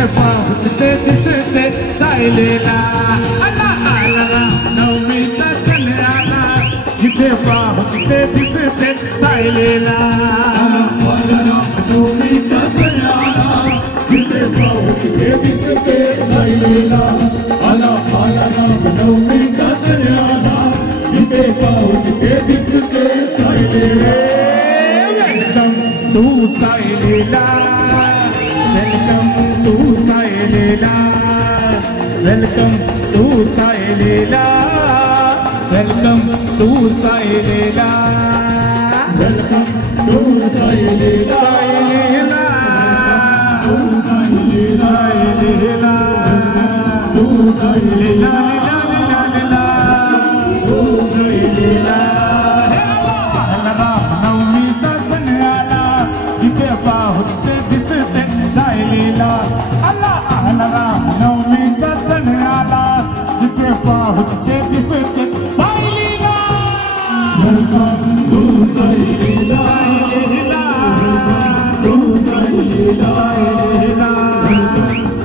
जिथे पाहुते दिसते सायलेला आला आला नवमीचा सण आला जिथे पाहुते दिसते सायलेला नवमीचा सण आला जिथे पाहुते दिसते सायलेला आला आला नवमीचा सण आला जिथे पाहुते दिसते Sai Leela welcome to Sai Leela welcome to Sai Leela welcome to Sai Leela welcome to Sai Leela welcome to Sai Leela to Sai Leela to Sai Leela to Sai Leela नवमीचा सण आला जिथे पाहुते दिसते सायलेला आला आला नवमीचा सण आला जिथे पाहुते दिसते Sai Leela welcome to Sai Leela to Sai Leela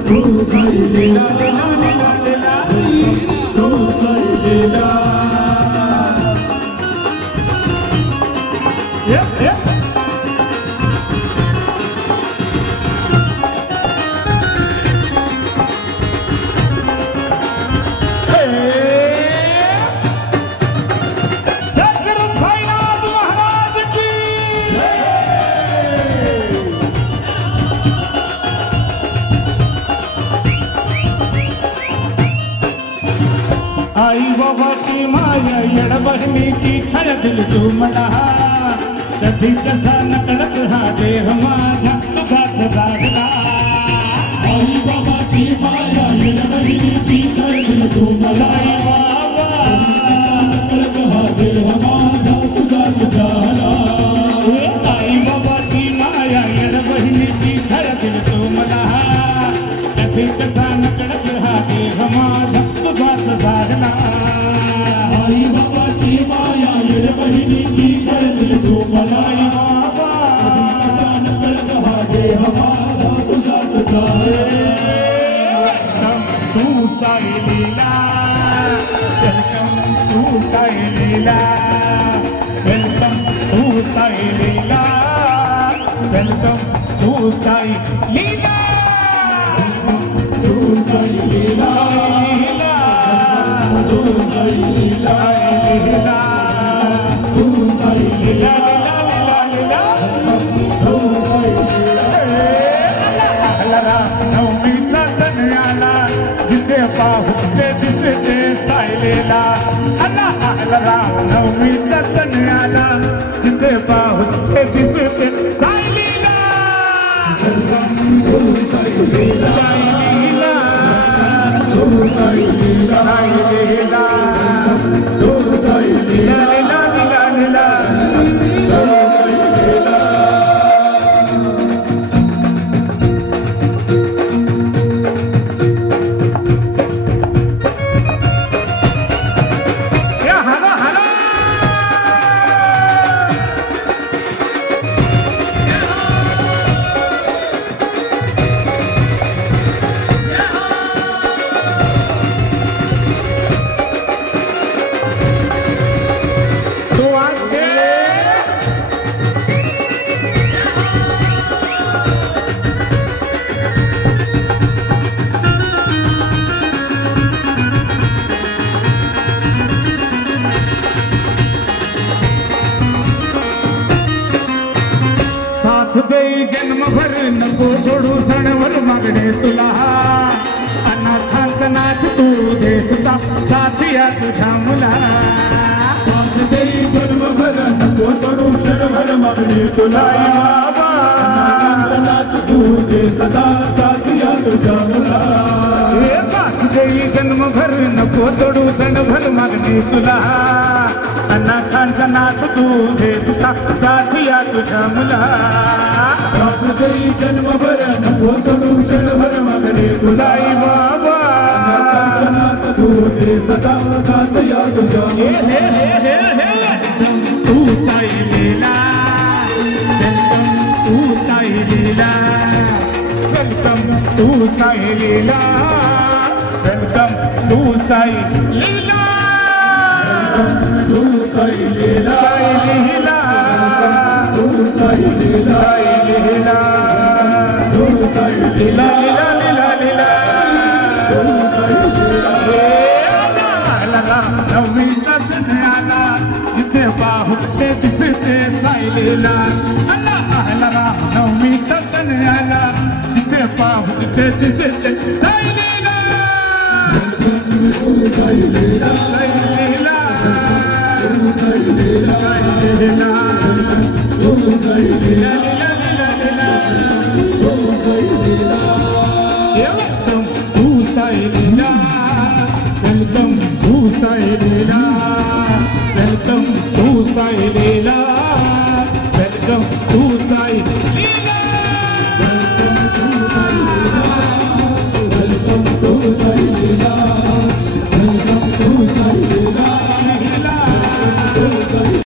to Sai Leela to Sai Leela आई बाबा की माया येड बहिणीची छळ दिल तुमला कधी कसा नकडक हा देह माझा तुझाच लागला आई बाबाची माया येड बहिणीची छळ दिल तुमला बाबा नकळत हा देह माझा तुझाच झाला आई बाबाची माया येड बहिणीची छळ दिल तुमला कधी कसा नकडक हा देह माझा तुझाच लागला आई बाबाची माया येड बहिणीची छळ दिल तुमला बाबा कसा नकळत हा देह माझा तुझाच झाला तू Sai Leela welcome to Sai Leela welcome to Sai Leela welcome to Sai Leela to Sai Leela to Sai Leela to Sai Leela to Sai Leela नवमीचा सण आला जिथे पाहुते दिसते सायलेला आला आला नवमीचा सण आला जिथे पाहुते दिसते सायलेला to Sai Leela to Sai Leela to सायलेला जन्म भर नको सोडू सणवर मागणे तुला अनाथांचा नाथ तू देसता साथिया तुझ्या मुला साथ देई जन्म भर नको सोडू क्षणभर मागणे तुला बाबा नाथ तू दे सदा साथिया तुझ्या मुला साथ देई जन्म भर नको सोडू सणभर मागणे तुला अनाथांचा नाथ तू देसता साथिया तुझ्या मुला साथ देई जन्म भर नको सोडू क्षणभर मागणे तुला बाबा नाथ तू दे सदा साथिया तुझ्या मुला तू Sai Leela welcome to Sai Leela welcome to Sai Leela, welcome to Sai Leela, to Sai Leela, to Sai Leela, to Sai Leela, Leela Leela Leela, to Sai Leela, Navami का दिन आला, जिथे बाहुते दिसते साई लीला, नवमी का दिन आला, जिथे बाहुते दिसते Sai Leela, to Sai Leela, Sai Leela, to Sai Leela, Leela, to Sai Leela, Leela Leela Leela, to Sai Leela, welcome to Sai Leela, welcome to Sai Leela, welcome to Sai Leela, welcome to Sai Leela.